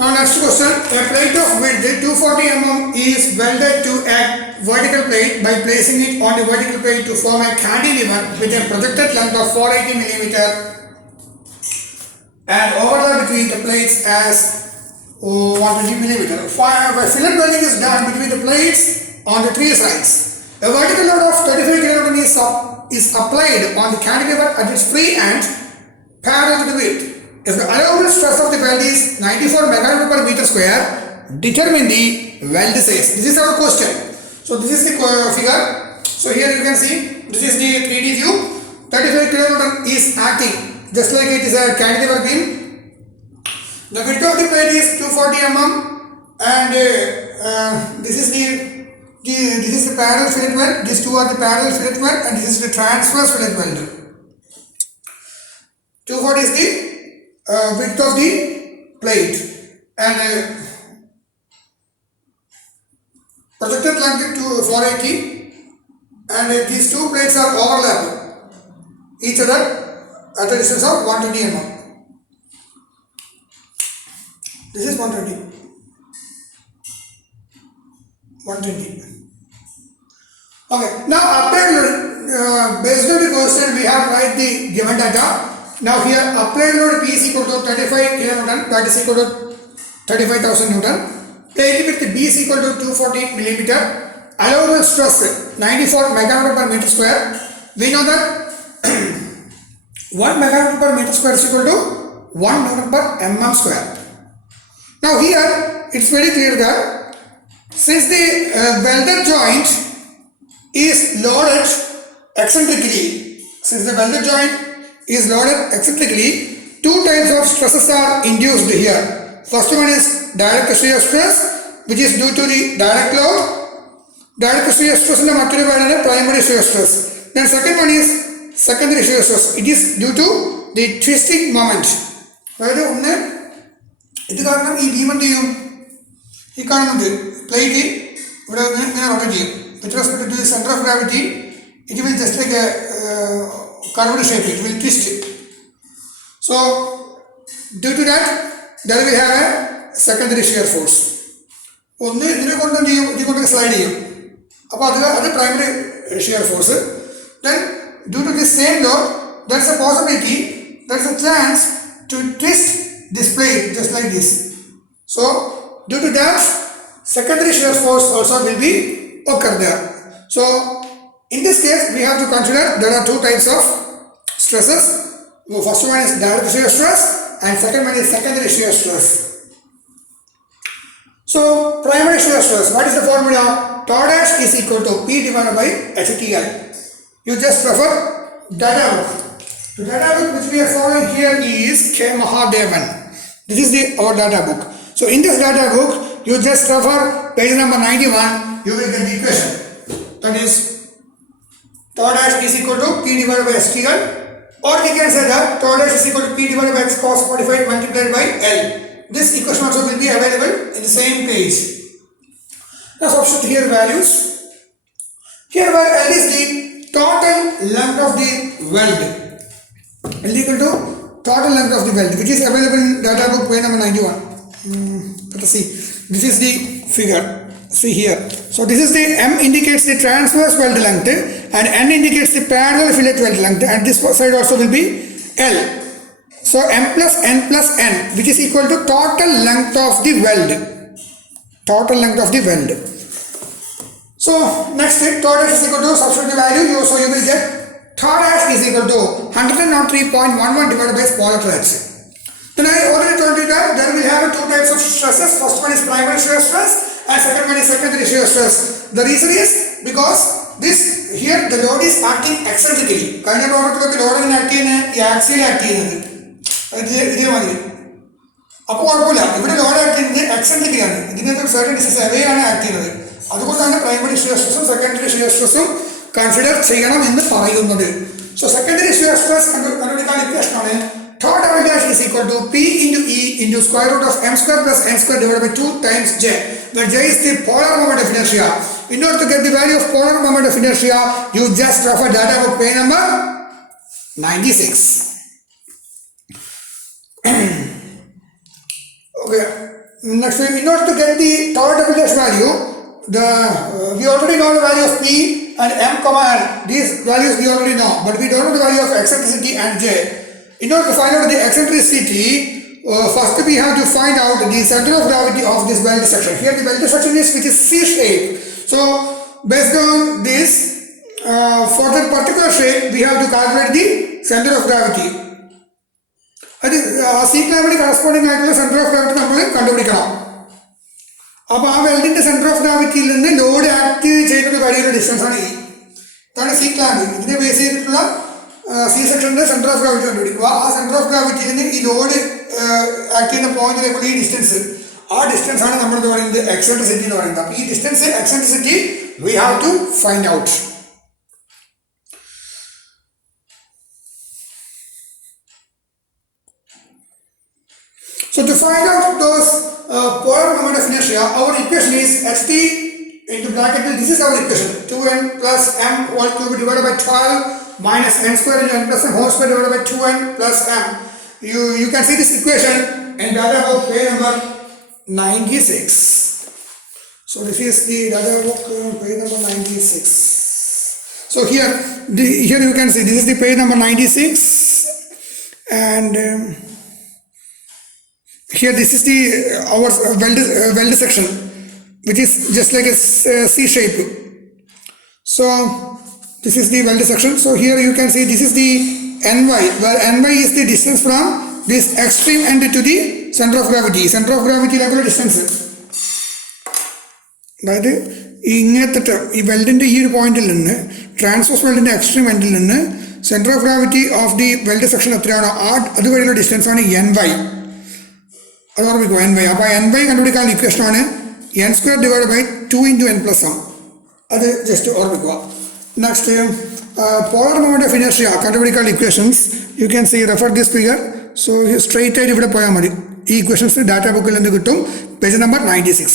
Now next question, a plate of width 240 mm is welded to a vertical plate by placing it on the vertical plate to form a cantilever with a projected length of 480 mm and overlap between the plates as 120 mm. Fillet welding is done between the plates on the three sides. A vertical load of 35 kN is applied on the cantilever at its free end parallel to the width. If the allowable stress of the weld is 94 MN per meter square, determine the weld size. This is our question. So this is the figure. So here you can see this is the 3D view. 35 kN is acting just like it is a cantilever beam. The width of the plate is 240 mm and this is the parallel fillet weld. These two are the parallel fillet weld and this is the transverse fillet weld. 240 is the width of the plate and projected length to 480 and these two plates are overlapping each other at a distance of 120 mm. This is 120. Okay, now after based on the question we have write the given data. Now here applied load P is equal to 35 kN, that is equal to 35,000 Newton. Plate width B is equal to 240 mm. Allowable stress 94 MN per meter square. We know that 1 MN per meter square is equal to 1 Newton per mm square. Now here it's very clear that since the welded joint is loaded eccentrically, two types of stresses are induced here. First one is direct shear stress, which is due to the direct load. Direct shear stress in the material and primary shear stress. Then second one is secondary shear stress. It is due to the twisting moment. ഇത് കാരണം ഈ beam എന്ത് ചെയ്യും, ഈ കാണുന്നുണ്ട് plate ഇവിടെ ഇങ്ങനെ rotate ചെയ്യും. With respect to the centre of gravity it will just like curved shape, it will twist it. So due to that there will have a secondary shear force. ഒന്ന് ഇതിനെ കൊണ്ട് എന്ത് ചെയ്യും, ഇതിനെ കൊണ്ട് സ്ലൈഡ് ചെയ്യും. അപ്പോൾ അത് primary shear force. Then due to this same load there is a possibility, there is a chance to twist this plate just like this. So due to that secondary shear force also will be occur there. So in this case we have to consider there are two types of stresses. First one is direct shear stress and second one is secondary shear stress. So primary shear stress, what is the formula? Tau dash is equal to P divided by HTI. You just refer data book. The data book which we are following here is K. Mahadevan. This is our data book. So in this data book you just refer page number 91, you will get the equation. That is tau dash is equal to P divided by STI, or we can say that tau dash is equal to P divided by x cos 45 multiplied by L. This equation also will be available in the same page. Now substitute here values. Here where L is the total length of the weld. L equal to total length of the weld, which is available in data book page number 91. Let us see. This is the figure. See here. So this is the M indicates the transverse weld length and N indicates the parallel fillet weld length, and this side also will be L. So M plus N plus N, which is equal to total length of the weld. Total length of the weld. So next tau dash is equal to, substitute the value, so you will get tau dash is equal to 103.11 divided by square root h. Then I already told you that there will have two types of stresses. First one is primary shear stress and second one is secondary shear stress. The reason is because this here the load is acting eccentrically. കഴിഞ്ഞ പ്രോബ്ലത്തിലൊക്കെ load ഇങ്ങനെ act ചെയ്യുന്നത് ഈ axial act ചെയ്യുന്നത് ഇതേമാതിരി. അപ്പോൾ കുഴപ്പമില്ല, ഇവിടെ load act ചെയ്യുന്നത് എക്സെൻട്രിക്കലി ആണ്. ഇതിനകത്ത് ഒരു സർട്ടൻ ഡിസ്റ്റൻസ് അവേ ആണ് ആക്ട് ചെയ്യുന്നത്. അതുകൊണ്ടാണ് പ്രൈമറി ഷിയർ സ്ട്രെസ്സും സെക്കൻഡറി ഷിയർ സ്ട്രെസ്സും കൺസിഡർ ചെയ്യണം എന്ന് പറയുന്നത്. സോ സെക്കൻഡറി ഷിയർ സ്ട്രെസ് കണ്ടുപിടിക്കാൻ ഇക്വേഷൻ ആണ് tau double dash is equal to P into E into square root of m square plus n square divided by 2 times J, where J is the polar moment of inertia. In order to get the value of polar moment of inertia, you just refer data book page number 96. Okay, Next, in order to get the tower definition value, we already know the value of P and M comma N. These values we already know, but we don't know the value of eccentricity and J. In order to find out the eccentricity, first we have to find out the center of gravity of this weld section. Here the weld section is which is C shape. So based on this, for that particular shape, we have to calculate the center of gravity. That is C gravity corresponding to the center of gravity നമ്മൾ കണ്ടുപിടിക്കണം. അപ്പോൾ ആ വെൽഡിന്റെ centre of ഗ്രാവിറ്റിയിൽ നിന്ന് load act ചെയ്യുന്ന വഴിയുള്ള distance ആണ് ഈ. ഇതാണ് സി ക്ലാമ്പ്. ഇതിനെ ബേസ് ചെയ്തിട്ടുള്ള സി സെക്ഷന്റെ സെന്റർ ഓഫ് ഗ്രാവിറ്റി കണ്ടുപിടിക്കുക. ആ സെന്റർ ഓഫ് ഗ്രാവിറ്റിയിൽ നിന്ന് ഈ ലോഡ് ആക്ട് ചെയ്യുന്ന പോയിന്റിലേക്കുള്ള ഈ ഡിസ്റ്റൻസ്, ആ ഡിസ്റ്റൻസ് ആണ് നമ്മൾ എന്ന് പറയുന്നത് എക്സെൻട്രിസിറ്റി എന്ന് പറയുന്നത്. അപ്പോൾ ഈ distance eccentricity we have to find out. So to find out those polar moment of inertia, our equation is ht into bracket, this is our equation, 2n plus m whole cube divided by 12 minus n square into n plus m whole square divided by 2n plus m. You can see this equation in data book page number 96. So this is the data book page number 96. So here you can see this is the page number 96, and here this is the our weld section, which is just like a C shape. So this is the weld section. So here you can see this is the ny, where ny is the distance from this extreme end to the center of gravity. Center of gravity level distance. അതായത് ഇങ്ങനത്തെ ഈ വെൽഡിൻ്റെ ഈ ഒരു പോയിന്റിൽ നിന്ന് transverse വെൽഡിൻ്റെ extreme എൻഡിൽ നിന്ന് centre of gravity of the weld section എത്രയാണോ അതുവരെയുള്ള ഡിസ്റ്റൻസ് ആണ് ny. അത് ഓർമ്മിക്കുക ny. അപ്പോൾ ny കണ്ടുപിടിക്കാനുള്ള ഇക്വേഷനാണ് n square divide by 2 into n plus m. അത് ജസ്റ്റ് ഓർമ്മിക്കുക. Next polar moment of inertia കണ്ടുപിടിക്കാനുള്ള equations you can see refer this figure. So straight ആയിട്ട് ഇവിടെ പോയാൽ മതി. ഈ ഇക്വേഷൻസ് ഡാറ്റ ബുക്കിൽ നിന്ന് കിട്ടും, page number 96.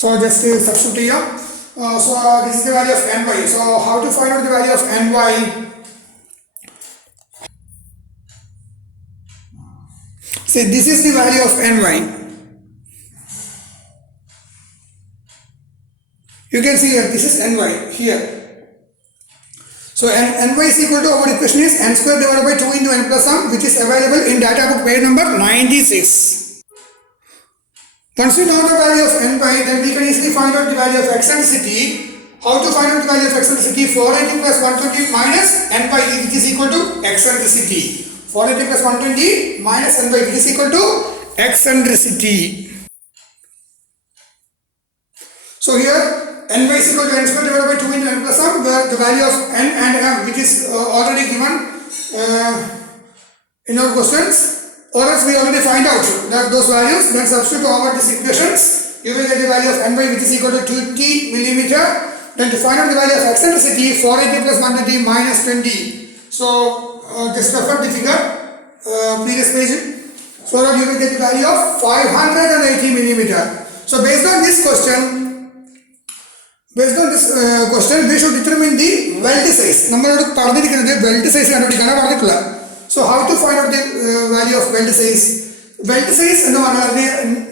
So just substitute ചെയ്യാം. So this is the value of ny. So how to find out the value of ny? See, this is the value of ny. You can see here, this is ny here. So ny is equal to, our equation is n square divided by 2 into n plus m, which is available in data book page number 96. Once we know the value of ny, then we can easily find out the value of eccentricity. How to find out the value of eccentricity? 480 plus 120 minus ny, which is equal to eccentricity. 480 plus 120 minus ny, which is equal to eccentricity. So here ny is equal to n square divided by 2 into n plus m, where the value of n and m, which is already given in our questions, or else we already find out that those values, then substitute over these equations, you will get the value of ny, which is equal to 20 millimeter. Then to find out the value of eccentricity, 480 plus 120 minus 20. So just refer the figure, previous page, so that you will get the value of 580 millimeter. So based on this question, we should determine the weld size. നമ്മളോട് പറഞ്ഞിരിക്കുന്നത് weld size കണ്ടുപിടിക്കാനാണ് പറഞ്ഞിട്ടുള്ളത്. So how to find out the value of weld size? Weld size എന്ന് പറഞ്ഞാൽ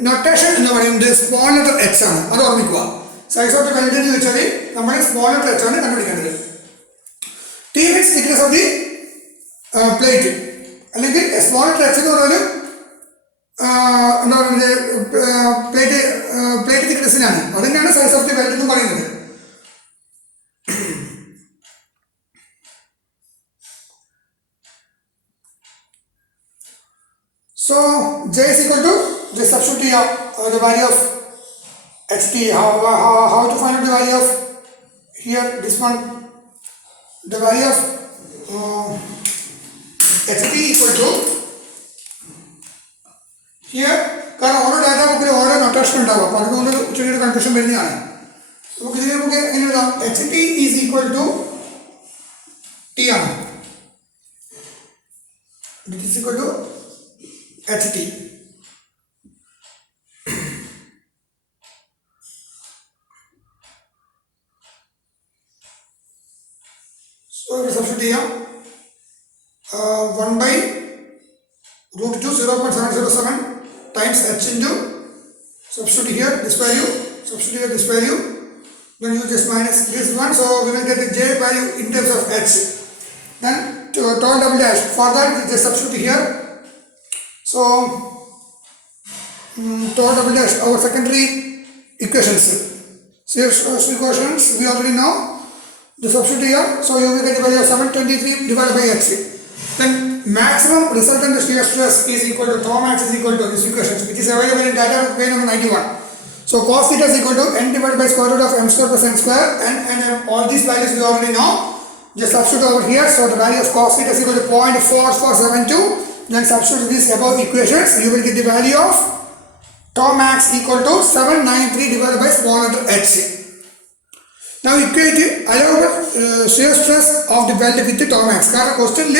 notation എന്ന് പറയുന്നത് small letter h ആണ്. അത് ഓർമ്മിക്കുക. സൈസ് ഓഫ് ദി വെൽഡ് എന്ന് വെച്ചാൽ നമ്മൾ സ്മോൾ ലെറ്റർ h ആണ് കണ്ടുപിടിക്കേണ്ടത്. T means thickness of the plate, അല്ലെങ്കിൽ സ്മോൾ ലെറ്റർ h എന്ന് പറഞ്ഞാൽ എന്താ പറയുന്നത് പ്ലേറ്റ് തിക്നെസ്സിനാണ്. അതിനാണ് സൈസ് ഓഫ് ദി വെൽഡ് എന്ന് പറയുന്നത്. So J is equal to, just substitute the value of ht. How to find out the value of here, this one, the value of ht equal to here, കാരണം ഓരോ data ബുക്കിൽ ഓരോ notation ഉണ്ടാവും. അപ്പോൾ അതുകൊണ്ട് ചെറിയൊരു കൺഫ്യൂഷൻ വരുന്നതാണ്. നമുക്ക് ഇതിന് നമുക്ക് എങ്ങനെ എഴുതാം? ht is equal to t ആണ്. It is equal to ht. So substitute ചെയ്യാം. 1 by root 2 0.707 times h into Substitute here this value, substitute here this value, then you just minus this one, so we will get the j value in terms of h. Then tau double dash, for that just substitute here. So tau double dash, our secondary equations. So equations we already know. The substitute here, so you will get the value of 723 divided by h. Then maximum resultant shear stress is equal to tau max is equal to this equation, which is available in data way number 91. So cos theta is equal to n divided by square root of m square plus n square, and all these values we already know. Just substitute over here. So the value of cos theta is equal to 0.4472. Then substitute these above equations, you will get the value of tau max equal to 793 divided by small letter h. Now equate allowable shear stress of the weld with the tau max. Because question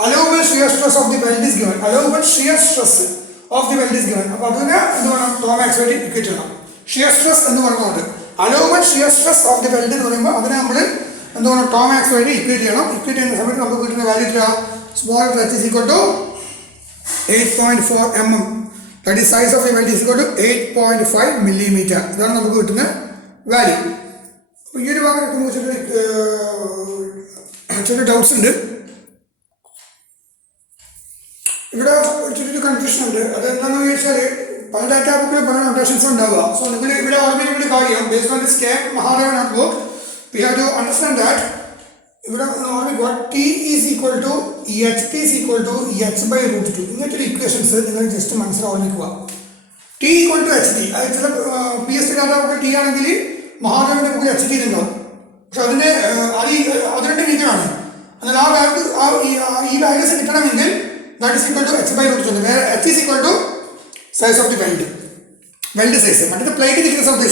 allowable shear stress of the weld is given. Allowable shear stress of the weld is given. Tau max equate shear stress allowable shear stress of the weld tau max equate equate value small h is equal to 8.4 mm. That is size of the weld is equal to 8.5 millimeter. That is the value. So, this is the doubts. If you have confusion, data notations on Dava. So, based on this Mahadevan notebook, we have to understand that what T is equal to HT is equal to H by root 2. In the equations, just T equal to HT. PST data T Mahadevan book HT is known. So, other than that is equal to H by root 2. Where H is equal to size of the weld. Weld size. But the plate is the size of the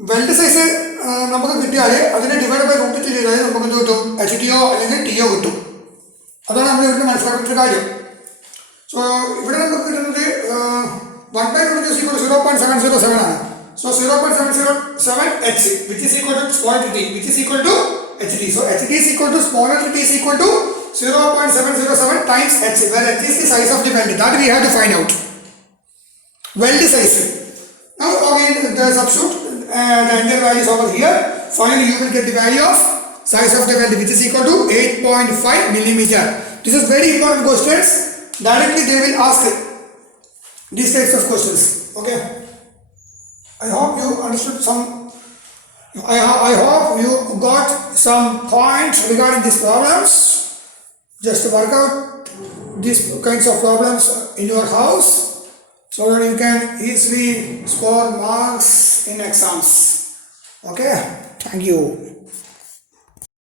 weld size divided by root 2 HTO and TO. So, if 1 by root is equal to 0.707. So 0.707 h, which is equal to small t, which is equal to ht. So ht is equal to smaller t is equal to 0.707 times h, where h is the size of the weld. That we have to find out. Weld size. Now again the substitute the entire value is over here. Finally you will get the value of size of the weld, which is equal to 8.5 millimeter. This is very important questions. Directly they will ask these types of questions. Okay. I hope you understood some. I hope you got some points regarding these problems. Just work out these kinds of problems in your house so that you can easily score marks in exams. Okay. Thank you.